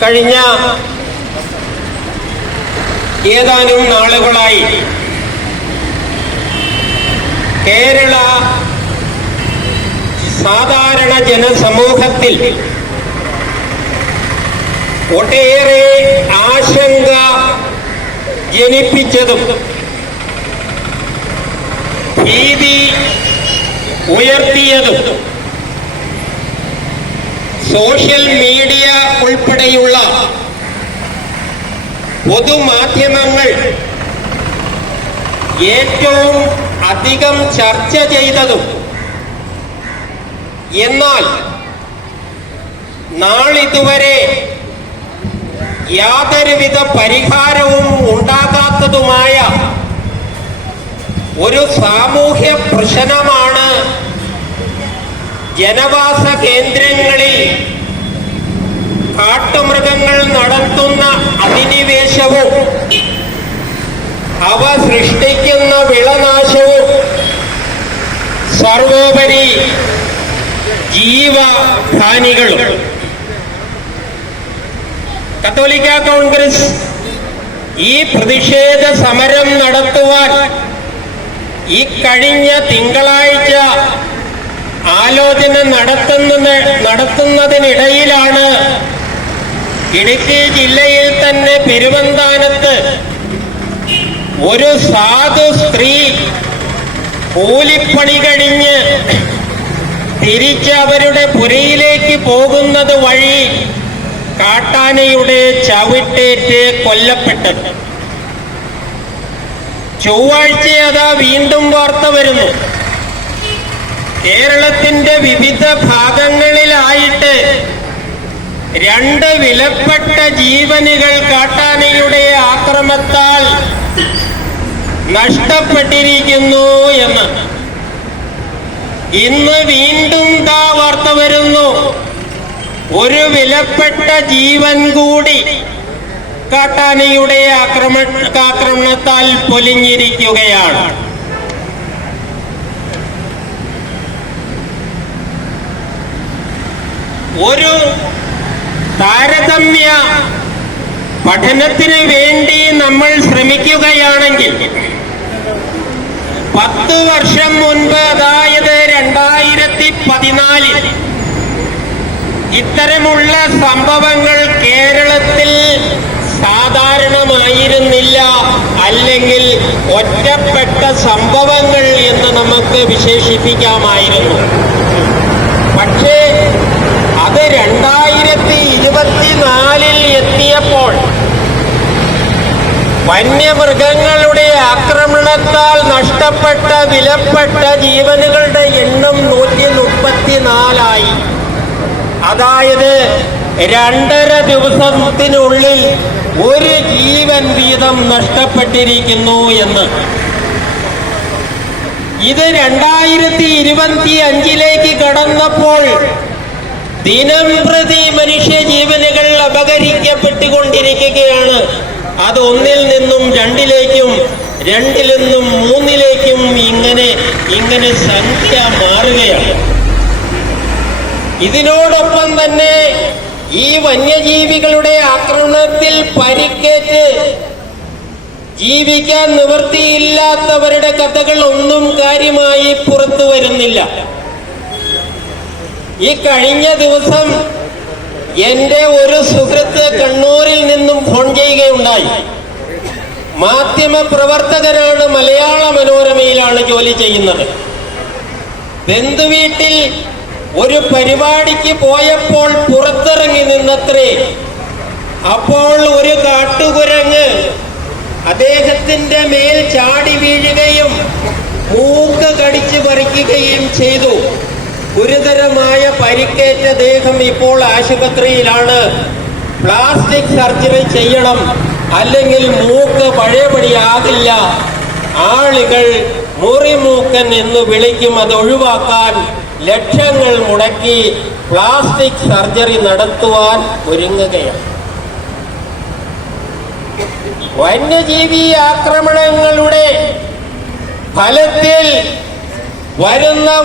കഴിഞ്ഞ ഏതാനും നാളുകളായി കേരള സാധാരണ ജനസമൂഹത്തിൽ ഒട്ടേറെ ആശങ്ക ജനിപ്പിച്ചതും ഭീതി ഉയർത്തിയതും സോഷ്യൽ മീഡിയ ഉൾപ്പെടെയുള്ള പൊതുമാധ്യമങ്ങൾ ഏറ്റവും അധികം ചർച്ച ചെയ്തതും എന്നാൽ നാളിതുവരെ യാതൊരുവിധ പരിഹാരവും ഉണ്ടാകാത്തതുമായ ഒരു സാമൂഹ്യ പ്രശ്നമാണ് ജനവാസ കേന്ദ്രങ്ങളിൽ കാട്ടുമൃഗങ്ങൾ നടത്തുന്ന അധിനിവേശവും അവ സൃഷ്ടിക്കുന്ന വിളനാശവും സർവോപരി ജീവഹാനികളും. കത്തോലിക്ക കോൺഗ്രസ് ഈ പ്രതിഷേധ സമരം നടത്തുവാൻ ഈ കഴിഞ്ഞ തിങ്കളാഴ്ച ആലോചന നടത്തുന്നതിനിടയിലാണ് ഇടുക്കി ജില്ലയിൽ തന്നെ പെരുവന്താനത്ത് ഒരു സാധു സ്ത്രീ കൂലിപ്പണി കഴിഞ്ഞ് തിരിച്ച് അവരുടെ പുരയിലേക്ക് പോകുന്നത് വഴി കാട്ടാനയുടെ ചവിട്ടേറ്റ് കൊല്ലപ്പെട്ടത്. ചൊവ്വാഴ്ച അതാ വീണ്ടും വാർത്ത വരുന്നു. കേരളത്തിന്റെ വിവിധ ഭാഗങ്ങളിലായിട്ട് 2 വിലപ്പെട്ട ജീവനുകൾ കാട്ടാനയുടെ ആക്രമണത്താൽ നഷ്ടപ്പെട്ടിരിക്കുന്നു എന്ന്. ഇന്ന് വീണ്ടും വാർത്ത വരുന്നു, ഒരു വിലപ്പെട്ട ജീവൻ കൂടി കാട്ടാനയുടെ ആക്രമണത്താൽ പൊലിഞ്ഞിരിക്കുകയാണ്. ഒരു താരതമ്യ പഠനത്തിന് വേണ്ടി നമ്മൾ ശ്രമിക്കുകയാണെങ്കിൽ 10 വർഷം മുൻപ്, അതായത് 2014 ഇത്തരമുള്ള സംഭവങ്ങൾ കേരളത്തിൽ സാധാരണമായിരുന്നില്ല, അല്ലെങ്കിൽ ഒറ്റപ്പെട്ട സംഭവങ്ങൾ എന്ന് നമുക്ക് വിശേഷിപ്പിക്കാമായിരുന്നു. പക്ഷേ അത് 2024 എത്തിയപ്പോൾ വന്യമൃഗങ്ങളുടെ ആക്രമണത്താൽ നഷ്ടപ്പെട്ട വിലപ്പെട്ട ജീവനുകളുടെ എണ്ണം 134 അതായത് 2.5 ദിവസത്തിനുള്ളിൽ ഒരു ജീവൻ വീതം നഷ്ടപ്പെട്ടിരിക്കുന്നു എന്ന്. ഇത് 2025 കടന്നപ്പോൾ ദിനം പ്രതി മനുഷ്യ ജീവനുകൾ അപഹരിക്കപ്പെട്ടുകൊണ്ടിരിക്കുകയാണ്. അത് 1-ൽ നിന്നും 2-ലേക്കും 2-ൽ നിന്നും 3-ലേക്കും ഇങ്ങനെ സംഖ്യ മാറുകയാണ്. ഇതിനോടൊപ്പം തന്നെ ഈ വന്യജീവികളുടെ ആക്രമണത്തിൽ പരിക്കേറ്റ് ജീവിക്കാൻ നിവൃത്തിയില്ലാത്തവരുടെ കഥകൾ ഒന്നും കാര്യമായി പുറത്തു വരുന്നില്ല. ഈ കഴിഞ്ഞ ദിവസം എൻ്റെ ഒരു സുഹൃത്ത് കണ്ണൂരിൽ നിന്നും ഫോൺ ചെയ്യുകയുണ്ടായി. മാധ്യമ പ്രവർത്തകരാണ്, മലയാള മനോരമയിലാണ് ജോലി ചെയ്യുന്നത്. ബന്ധുവീട്ടിൽ ഒരു പരിപാടിക്ക് പോയപ്പോൾ പുറത്തിറങ്ങി നിന്നത്രേ. അപ്പോൾ ഒരു കാട്ടുകുരങ്ങ് അദ്ദേഹത്തിന്റെ മേൽ ചാടി വീഴുകയും മൂക്ക് കടിച്ചു പറിക്കുകയും ചെയ്തു. ഗുരുതരമായ പരിക്കേറ്റ ദേഹം ഇപ്പോൾ ആശുപത്രിയിലാണ്. പ്ലാസ്റ്റിക് സർജറി ചെയ്യണം, അല്ലെങ്കിൽ മൂക്ക് പഴയപടിയാകില്ല. ആളുകൾ മുറിമൂക്കൻ എന്ന് വിളിക്കും. അത് ഒഴിവാക്കാൻ ലക്ഷങ്ങൾ മുടക്കി പ്ലാസ്റ്റിക് സർജറി നടത്തുവാൻ ഒരുങ്ങുകയാണ്. വന്യജീവി ആക്രമണങ്ങളുടെ ഫലത്തിൽ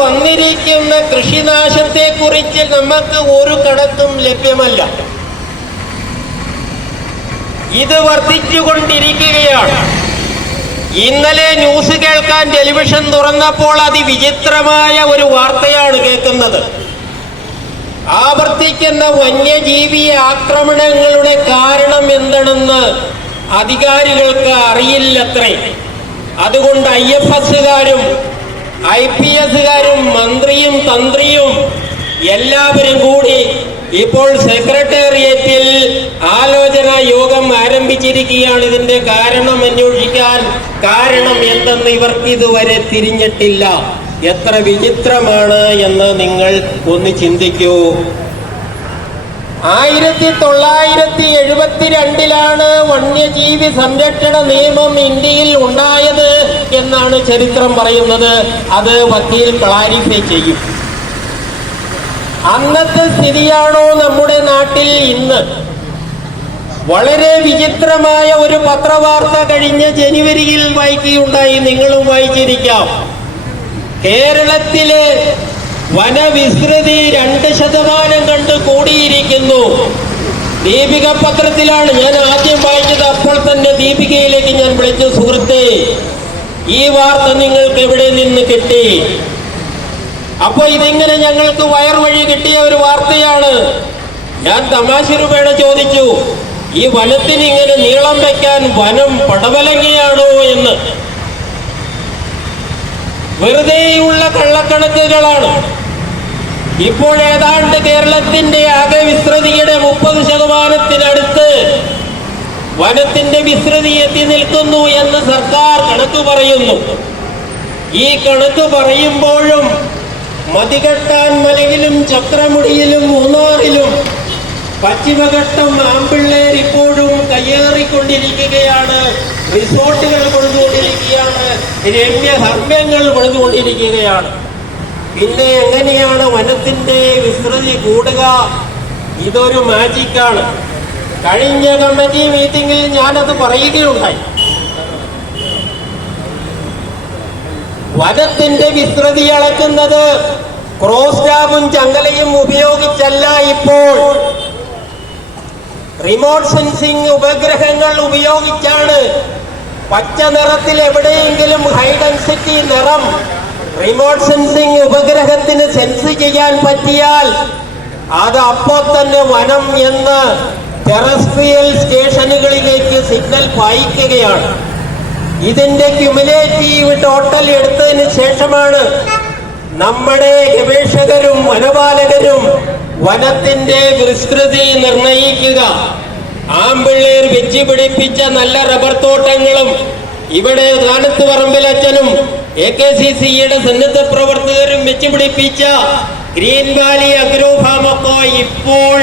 വന്നിരിക്കുന്ന കൃഷിനാശത്തെക്കുറിച്ച് നമുക്ക് ഒരു കണക്കും ലഭ്യമല്ല. ഇത് വർദ്ധിച്ചുകൊണ്ടിരിക്കുകയാണ്. ഇന്നലെ ന്യൂസ് കേൾക്കാൻ ടെലിവിഷൻ തുറന്നപ്പോൾ അതിവിചിത്രമായ ഒരു വാർത്തയാണ് കേൾക്കുന്നത്. ആവർത്തിക്കുന്ന വന്യജീവി ആക്രമണങ്ങളുടെ കാരണം എന്താണെന്ന് അധികാരികൾക്ക് അറിയില്ലത്രേ. അതുകൊണ്ട് IFSകാരും IPSകാരും മന്ത്രിയും തന്ത്രിയും എല്ലാവരും കൂടി ഇപ്പോൾ സെക്രട്ടേറിയറ്റിൽ ആലോചനാ യോഗം ആരംഭിച്ചിരിക്കുകയാണ്. ഇതിന്റെ കാരണം അന്വേഷിക്കാൻ. കാരണം എന്തെന്ന് ഇവർക്ക് ഇതുവരെ തിരിഞ്ഞിട്ടില്ല. എത്ര വിചിത്രമാണ് എന്ന് നിങ്ങൾ ഒന്ന് ചിന്തിക്കൂ. 1972 വന്യജീവി സംരക്ഷണ നിയമം ഇന്ത്യയിൽ ഉണ്ടായത് എന്നാണ് ചരിത്രം പറയുന്നത്. അത് വക്കീൽ ക്ലാരിഫൈ ചെയ്യും. അന്നത്തെ സ്ഥിതിയാണോ നമ്മുടെ നാട്ടിൽ ഇന്ന്? വളരെ വിചിത്രമായ ഒരു പത്രവാർത്ത കഴിഞ്ഞ ജനുവരിയിൽ വായിക്കുകയുണ്ടായി. നിങ്ങളും വായിച്ചിരിക്കാം. കേരളത്തിലെ വനവിസ്തൃതി 2% കണ്ട് കൂടിയിരിക്കുന്നു. ദീപിക പത്രത്തിലാണ് ഞാൻ ആദ്യം വായിച്ചത്. അപ്പോൾ തന്നെ ദീപികയിലേക്ക് ഞാൻ വിളിച്ചു, സുഹൃത്തേ, ഈ വാർത്ത നിങ്ങൾക്ക് എവിടെ നിന്ന് കിട്ടി? അപ്പൊ ഇതിങ്ങനെ ഞങ്ങൾക്ക് വയർ വഴി കിട്ടിയ ഒരു വാർത്തയാണ്. ഞാൻ തമാശ രൂപേണ ചോദിച്ചു, ഈ വനത്തിന് ഇങ്ങനെ നീളം വയ്ക്കാൻ വനം പടവലങ്ങയാണോ എന്ന്. വെറുതെയുള്ള കള്ളക്കണക്കുകളാണ്. ഇപ്പോൾ ഏതാണ്ട് കേരളത്തിന്റെ ആകെ വിസ്തൃതിയുടെ 30% വനത്തിന്റെ വിസ്തൃതി എത്തി നിൽക്കുന്നു എന്ന് സർക്കാർ കണക്ക് പറയുന്നു. ഈ കണക്ക് പറയുമ്പോഴും മതികെട്ടാൻ മലയിലും ചക്രമുടിയിലും മൂന്നാറിലും പശ്ചിമഘട്ടം ആമ്പിള്ളേർ ഇപ്പോഴും കയ്യേറിക്കൊണ്ടിരിക്കുകയാണ്. റിസോർട്ടുകൾ കൊണ്ടുകൊണ്ടിരിക്കുകയാണ്. രമ്യഹർമ്മ്യങ്ങൾ കൊണ്ടുകൊണ്ടിരിക്കുകയാണ്. പിന്നെ എങ്ങനെയാണ് വനത്തിന്റെ വിസ്തൃതി കൂടുക? ഇതൊരു മാജിക്കാണ്. കഴിഞ്ഞ കമ്മിറ്റി മീറ്റിംഗിൽ ഞാനത് പറയുകയുണ്ടായി. വനത്തിന്റെ വിസ്തൃതി അളക്കുന്നത് ക്രോസ് ടാബും ചങ്ങലയും ഉപയോഗിച്ചല്ല. ഇപ്പോൾ റിമോട്ട് സെൻസിംഗ് ഉപഗ്രഹങ്ങൾ ഉപയോഗിച്ചാണ്. പച്ച നിറത്തിൽ എവിടെയെങ്കിലും ഹൈ ഡെൻസിറ്റി നിറം റിമോട്ട് സെൻസിംഗ് ഉപഗ്രഹത്തിന് സെൻസ് ചെയ്യാൻ പറ്റിയാൽ അത് അപ്പോൾ തന്നെ വനം എന്ന് ടെറസ്ട്രിയൽ സ്റ്റേഷനുകളിലേക്ക് സിഗ്നൽ പായിക്കുകയാണ്. ഇതിന്റെ ക്യുമുലേറ്റീവ് ടോട്ടൽ എടുത്തതിന് ശേഷമാണ് നമ്മുടെ ഗവേഷകരും വനപാലകരും വനത്തിന്റെ വിസ്തൃതി നിർണയിക്കുക. ആമ്പിള്ളേർ വെച്ച് പിടിപ്പിച്ച നല്ല റബ്ബർ തോട്ടങ്ങളും ഇവിടെ കാനത്ത് പറമ്പിലച്ഛനും AKCCയുടെ സന്നദ്ധ പ്രവർത്തകരും വെച്ചുപിടിപ്പിച്ച ഗ്രീൻ വാലി അഗ്രോ ഫാമൊക്കെ ഇപ്പോൾ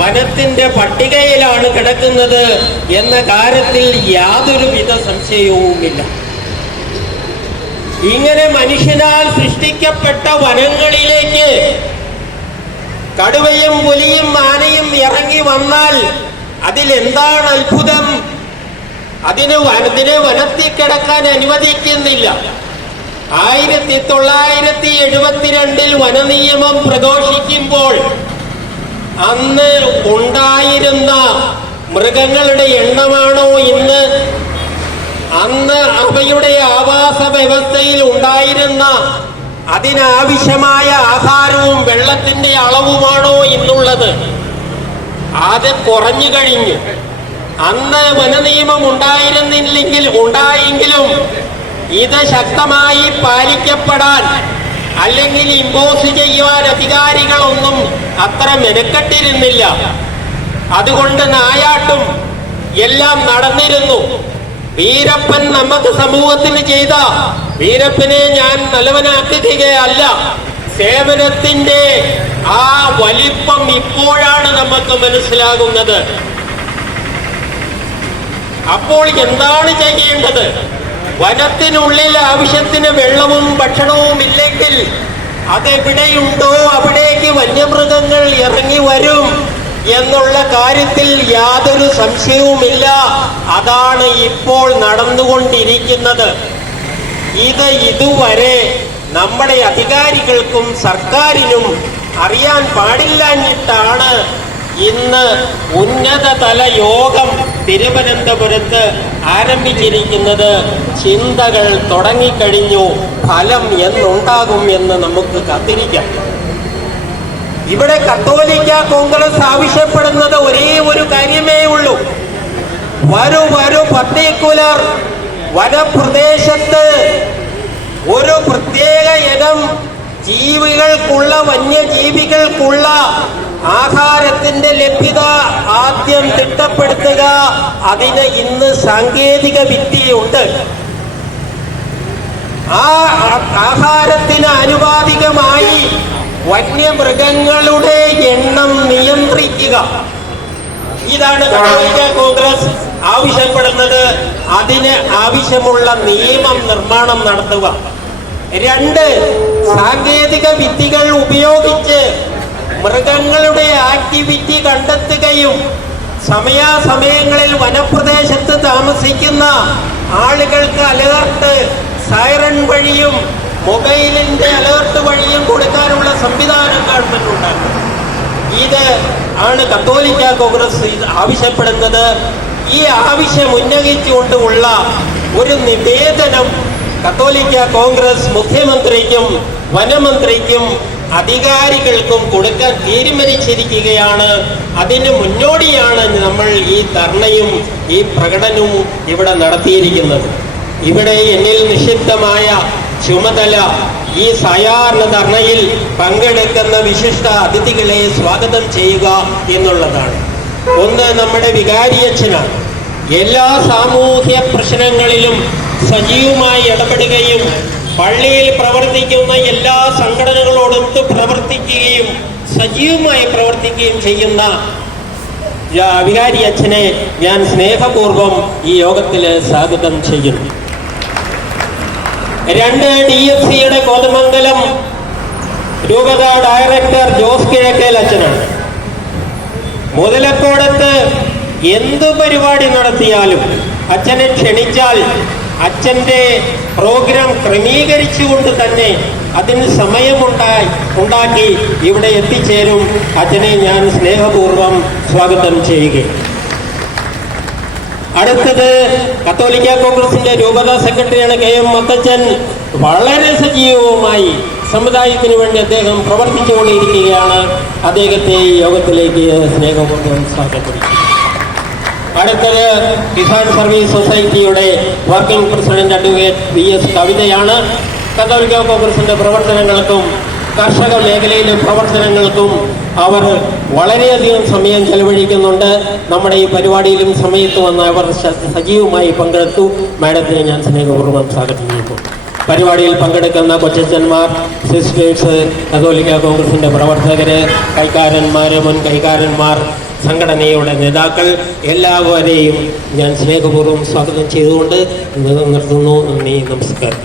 വനത്തിന്റെ പട്ടികയിലാണ് കിടക്കുന്നത് എന്ന കാര്യത്തിൽ യാതൊരുവിധ സംശയവുമില്ല. ഇങ്ങനെ മനുഷ്യനാൽ സൃഷ്ടിക്കപ്പെട്ട വനങ്ങളിലേക്ക് കടുവയും പുലിയും ആനയും ഇറങ്ങി വന്നാൽ അതിലെന്താണ് അത്ഭുതം? അതിനെ വനത്തിൽ കിടക്കാൻ അനുവദിക്കുന്നില്ല. 1972 വനനിയമം പ്രഘോഷിക്കുമ്പോൾ അന്ന് ഉണ്ടായിരുന്ന മൃഗങ്ങളുടെ എണ്ണമാണോ ഇന്ന്? അന്ന് അവയുടെ ആവാസ വ്യവസ്ഥയിൽ ഉണ്ടായിരുന്ന അതിനാവശ്യമായ ആഹാരവും വെള്ളത്തിന്റെ അളവുമാണോ ഇന്നുള്ളത്? അത് കുറഞ്ഞു കഴിഞ്ഞു. അന്ന് വനനിയമം ഉണ്ടായെങ്കിലും ഇത് ശക്തമായി പാലിക്കപ്പെടാൻ അല്ലെങ്കിൽ ഇമ്പോസ് ചെയ്യുവാൻ അധികാരികളൊന്നും അത്ര മെനക്കെട്ടിരുന്നില്ല. അതുകൊണ്ട് നായാട്ടും എല്ലാം നടന്നിരുന്നു. വീരപ്പൻ നമുക്ക് സമൂഹത്തിന് ചെയ്ത വീരപ്പനെ ഞാൻ നല്ലവനാക്കുകയല്ല. സേവനത്തിന്റെ ആ വലിപ്പം ഇപ്പോഴാണ് നമുക്ക് മനസ്സിലാകുന്നത്. അപ്പോൾ എന്താണ് ചെയ്യേണ്ടത്? വനത്തിനുള്ളിൽ ആവശ്യത്തിന് വെള്ളവും ഭക്ഷണവും ഇല്ലെങ്കിൽ അതെവിടെയുണ്ടോ അവിടേക്ക് വന്യമൃഗങ്ങൾ ഇറങ്ങി വരും എന്നുള്ള കാര്യത്തിൽ യാതൊരു സംശയവുമില്ല. അതാണ് ഇപ്പോൾ നടന്നുകൊണ്ടിരിക്കുന്നത്. ഇതുവരെ നമ്മുടെ അധികാരികൾക്കും സർക്കാരിനും അറിയാൻ പാടില്ലാഞ്ഞിട്ടാണ് ഇന്ന് ഉന്നതതല യോഗം തിരുവനന്തപുരത്ത് ആരംഭിച്ചിരിക്കുന്നത് ചിന്തകൾ തുടങ്ങിക്കഴിഞ്ഞു. ഫലം എന്നുണ്ടാകും എന്ന് നമുക്ക് കാത്തിരിക്കാം. ഇവിടെ കത്തോലിക്ക കോൺഗ്രസ് ആവശ്യപ്പെടുന്നത് ഒരേ ഒരു കാര്യമേ ഉള്ളൂ. വരൂ പർട്ടിക്കുലർ വനപ്രദേശത്ത് ഒരു പ്രത്യേക ഇനം ജീവികൾക്കുള്ള വന്യജീവികൾക്കുള്ള ആഹാരത്തിന്റെ ലഭ്യത ആദ്യം തിട്ടപ്പെടുത്തുക. അതിന് ഇന്ന് സാങ്കേതിക വിദ്യയുണ്ട്. ആ ആഹാരത്തിന് ആനുപാതികമായി വന്യമൃഗങ്ങളുടെ എണ്ണം നിയന്ത്രിക്കുക. ഇതാണ് കത്തോലിക്ക കോൺഗ്രസ് ആവശ്യപ്പെടുന്നത്. അതിന് ആവശ്യമുള്ള നിയമം നിർമ്മാണം നടത്തുക. 2, സാങ്കേതിക വിദ്യകൾ ഉപയോഗിച്ച് മൃഗങ്ങളുടെ ആക്ടിവിറ്റി കണ്ടെത്തുകയും സമയാസമയങ്ങളിൽ വനപ്രദേശത്ത് താമസിക്കുന്ന ആളുകൾക്ക് അലേർട്ട് സൈറൺ വഴിയും മൊബൈലിന്റെ അലേർട്ട് വഴിയും കൊടുക്കാനുള്ള സംവിധാനം ഗവൺമെന്റ് ഉണ്ടാക്കും. ഇത് ആണ് കത്തോലിക്ക കോൺഗ്രസ് ആവശ്യപ്പെടുന്നത്. ഈ ആവശ്യം ഉന്നയിച്ചുകൊണ്ടുള്ള ഒരു നിവേദനം കത്തോലിക്ക കോൺഗ്രസ് മുഖ്യമന്ത്രിക്കും വനമന്ത്രിക്കും അധികാരികൾക്കും കൊടുക്കാൻ തീരുമാനിച്ചിരിക്കുകയാണ്. അതിന് മുന്നോടിയാണ് നമ്മൾ ഈ ധർണയും ഈ പ്രകടനവും ഇവിടെ നടത്തിയിരിക്കുന്നത്. ഇവിടെ എന്നിൽ നിക്ഷിപ്തമായ ചുമതല ഈ സായാഹ്ന ധർണയിൽ പങ്കെടുക്കുന്ന വിശിഷ്ട അതിഥികളെ സ്വാഗതം ചെയ്യുക എന്നുള്ളതാണ്. ഒന്ന്, നമ്മുടെ വികാരിയച്ഛനാണ്. എല്ലാ സാമൂഹ്യ പ്രശ്നങ്ങളിലും സജീവമായി ഇടപെടുകയും പള്ളിയിൽ പ്രവർത്തിക്കുന്ന എല്ലാ സംഘടനകളോടൊത്ത് പ്രവർത്തിക്കുകയും സജീവമായി പ്രവർത്തിക്കുകയും ചെയ്യുന്ന വികാരി അച്ഛനെ ഞാൻ സ്നേഹപൂർവം ഈ യോഗത്തിൽ സ്വാഗതം ചെയ്യുന്നു. 2, DFCയുടെ കോതമംഗലം രൂപത ഡയറക്ടർ ജോസ് കിഴക്കേൽ അച്ഛനാണ്. മുതലക്കോടത്ത് എന്തു പരിപാടി നടത്തിയാലും അച്ഛനെ ക്ഷണിച്ചാൽ അച്ഛൻ്റെ പ്രോഗ്രാം ക്രമീകരിച്ചുകൊണ്ട് തന്നെ അതിന് സമയമുണ്ടാക്കി ഇവിടെ എത്തിച്ചേരും. അച്ഛനെ ഞാൻ സ്നേഹപൂർവം സ്വാഗതം ചെയ്യുകയും. അടുത്തത് കത്തോലിക്ക കോൺഗ്രസിന്റെ രൂപതാ സെക്രട്ടറിയാണ് KM മത്തച്ചൻ. വളരെ സജീവമായി സമുദായത്തിന് വേണ്ടി അദ്ദേഹം പ്രവർത്തിച്ചുകൊണ്ടിരിക്കുകയാണ്. അദ്ദേഹത്തെ ഈ യോഗത്തിലേക്ക് സ്നേഹപൂർവ്വം സ്വാഗതം. അടുത്തത് കിസാൻ സർവീസ് സൊസൈറ്റിയുടെ വർക്കിംഗ് പ്രസിഡന്റ് അഡ്വക്കേറ്റ് VS കവിതയാണ്. കത്തോലിക്ക കോൺഗ്രസിന്റെ പ്രവർത്തനങ്ങൾക്കും കർഷക മേഖലയിലെ പ്രവർത്തനങ്ങൾക്കും അവർ വളരെയധികം സമയം ചെലവഴിക്കുന്നുണ്ട്. നമ്മുടെ ഈ പരിപാടിയിലും സമയത്ത് വന്ന് അവർ സജീവമായി പങ്കെടുത്തു. മാഡത്തിനെ ഞാൻ സ്നേഹപൂർവ്വം സ്വാഗതം ചെയ്യുന്നു. പരിപാടിയിൽ പങ്കെടുക്കുന്ന കൊച്ചച്ചന്മാർ, സിസ്റ്റേഴ്സ്, കത്തോലിക്ക കോൺഗ്രസിന്റെ പ്രവർത്തകര്, കൈക്കാരന്മാര്, മുൻ കൈക്കാരന്മാർ, സംഘടനയുടെ നേതാക്കൾ എല്ലാവരെയും ഞാൻ സ്നേഹപൂർവ്വം സ്വാഗതം ചെയ്തുകൊണ്ട് നിർത്തുന്നു. നന്ദി, നമസ്കാരം.